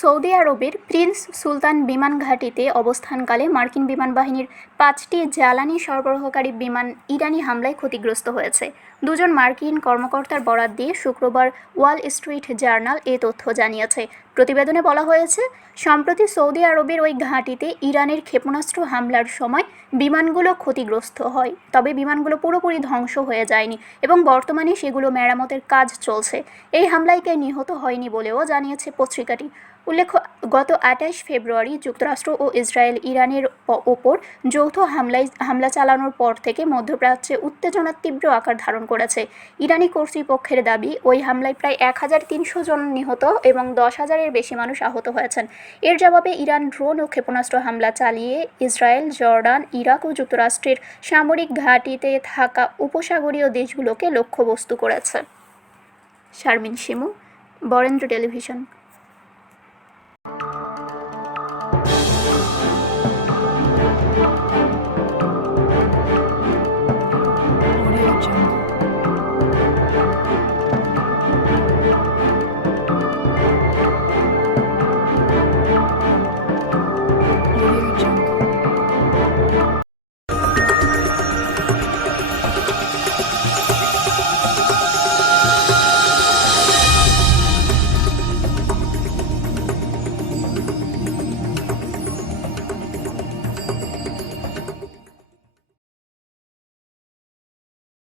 Saudi আরবের Prince সুলতান বিমান ঘাঁটিতে অবস্থানকালে মার্কিন বিমান বাহিনীর ৫টি জ্বালানি সরবরাহকারী বিমান ইরানি হামলায় ক্ষতিগ্রস্ত হয়েছে। দুজন মার্কিন কর্মকর্তার বরাত দিয়ে শুক্রবার ওয়াল স্ট্রিট জার্নাল এ তথ্য জানিয়েছে। প্রতিবেদনে বলা হয়েছে, সম্প্রতি সৌদি আরবের ওই ঘাঁটিতে ইরানের ক্ষেপণাস্ত্র হামলার সময় বিমানগুলো ক্ষতিগ্রস্ত হয়, তবে বিমানগুলো পুরোপুরি ধ্বংস হয়ে যায়নি এবং বর্তমানে সেগুলো মেরামতের কাজ চলছে। এই হামলায় কেউ নিহত হয়নি বলেও জানিয়েছে পত্রিকাটি। উল্লেখ্য, গত ২৮ ফেব্রুয়ারি যুক্তরাষ্ট্র ও ইসরায়েল ইরানের ওপর যৌথ হামলা চালানোর পর থেকে মধ্যপ্রাচ্যে উত্তেজনা তীব্র আকার ধারণ করেছে। ইরানি কর্তৃপক্ষের দাবি, ওই হামলায় প্রায় ১৩০০ জন নিহত এবং ১০,০০০-এর বেশি মানুষ আহত হয়েছেন। এর জবাবে ইরান ড্রোন ও ক্ষেপণাস্ত্র হামলা চালিয়ে ইসরায়েল, জর্ডান, ইরাক ও যুক্তরাষ্ট্রের সামরিক ঘাঁটিতে থাকা উপসাগরীয় দেশগুলোকে লক্ষ্যবস্তু করেছে। শারমিন শিমু, বরেন্দ্র টেলিভিশন।